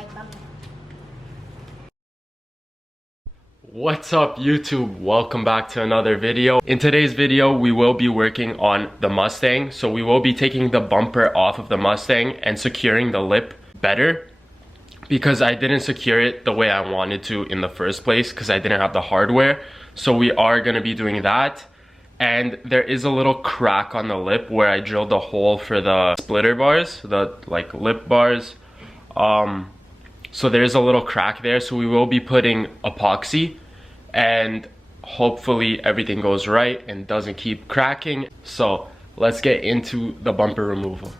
white bumper. What's up YouTube? Welcome back to another video. In today's video, we will be working on the Mustang. So we will be taking the bumper off of the Mustang and securing the lip better, because I didn't secure it the way I wanted to in the first place because I didn't have the hardware. So we are going to be doing that. And there is a little crack on the lip where I drilled a hole for the splitter bars, the like lip bars. So there's a little crack there, so we will be putting epoxy and hopefully everything goes right and doesn't keep cracking. So let's get into the bumper removal.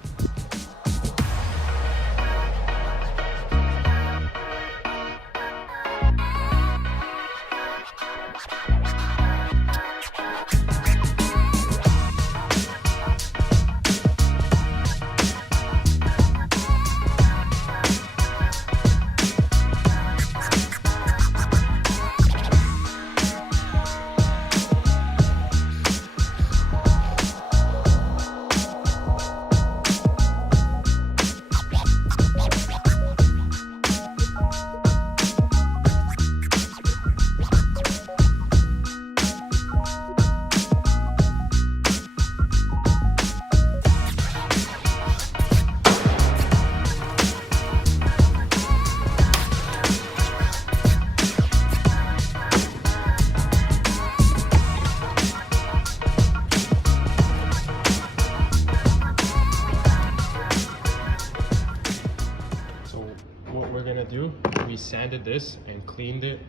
We sanded this and cleaned it.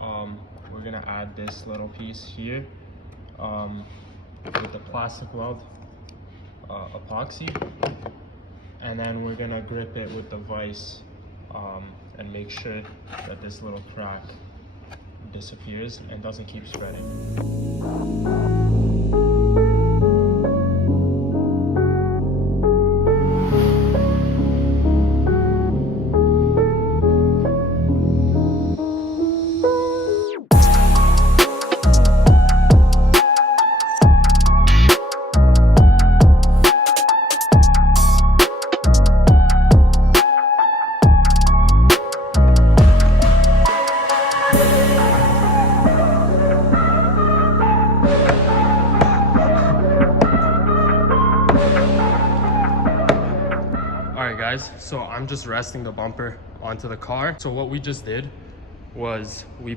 We're gonna add this little piece here with the plastic weld epoxy, and then we're gonna grip it with the vise and make sure that this little crack disappears and doesn't keep spreading. So I'm just resting the bumper onto the car. So what we just did was we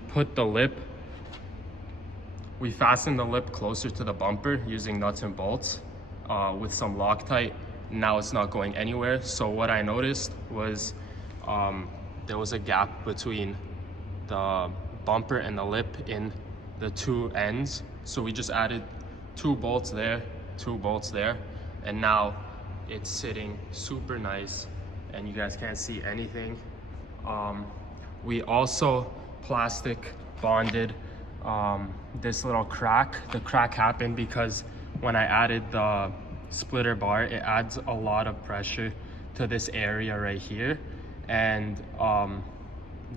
fastened the lip closer to the bumper using nuts and bolts with some Loctite. Now it's not going anywhere. So what I noticed was there was a gap between the bumper and the lip in the two ends. So we just added 2 bolts there, 2 bolts there, and now it's sitting super nice and you guys can't see anything. We also plastic bonded this little crack. The crack happened because when I added the splitter bar, it adds a lot of pressure to this area right here, and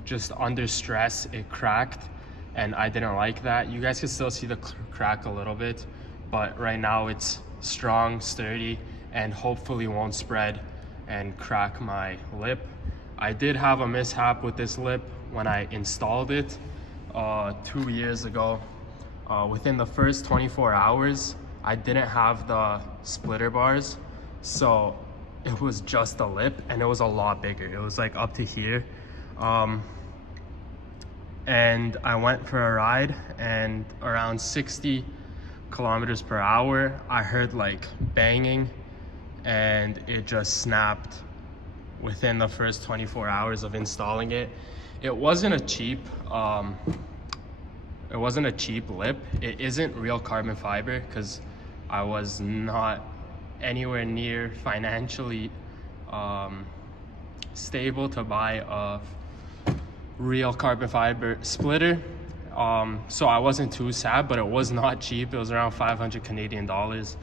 just under stress it cracked, and I didn't like that. You guys can still see the crack a little bit, but right now it's strong, sturdy, and hopefully won't spread and crack my lip. I did have a mishap with this lip when I installed it 2 years ago. Within the first 24 hours, I didn't have the splitter bars, so it was just a lip, and it was a lot bigger. It was like up to here. And I went for a ride, and around 60 kilometers per hour, I heard like banging, and it just snapped within the first 24 hours of installing it. It wasn't a cheap lip. It isn't real carbon fiber because I was not anywhere near financially stable to buy a real carbon fiber splitter. So I wasn't too sad, but it was not cheap. It was around 500 Canadian dollars.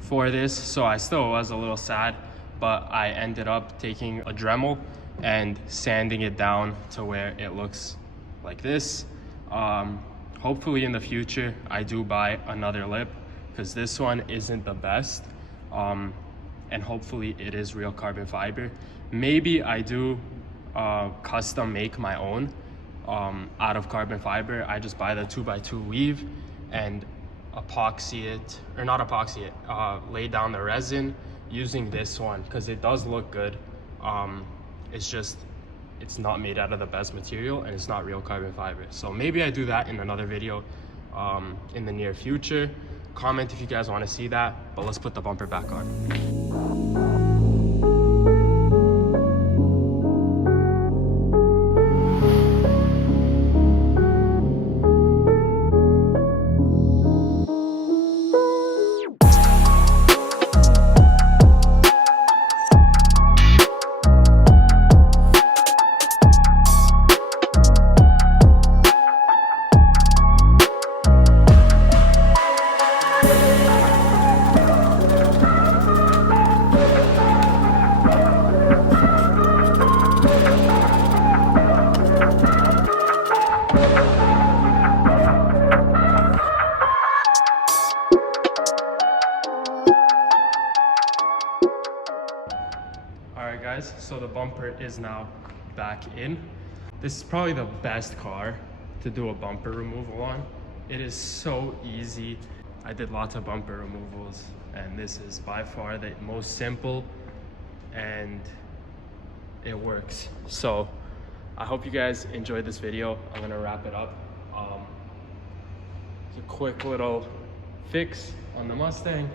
For this, so I still was a little sad, but I ended up taking a Dremel and sanding it down to where it looks like this. Hopefully in the future I do buy another lip, because this one isn't the best. and hopefully it is real carbon fiber. Maybe I do custom make my own out of carbon fiber. I just buy the 2x2 weave and epoxy it, or not epoxy it, lay down the resin using this one because it does look good. It's not made out of the best material and it's not real carbon fiber. So maybe I do that in another video in the near future. Comment if you guys want to see that, but let's put the bumper back on. Alright guys, so the bumper is now back in. This is probably the best car to do a bumper removal on. It is so easy. I did lots of bumper removals and this is by far the most simple and it works. So I hope you guys enjoyed this video. I'm gonna wrap it up. It's a quick little fix on the Mustang.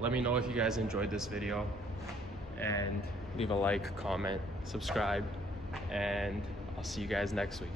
Let me know if you guys enjoyed this video and leave a like, comment, subscribe, and I'll see you guys next week.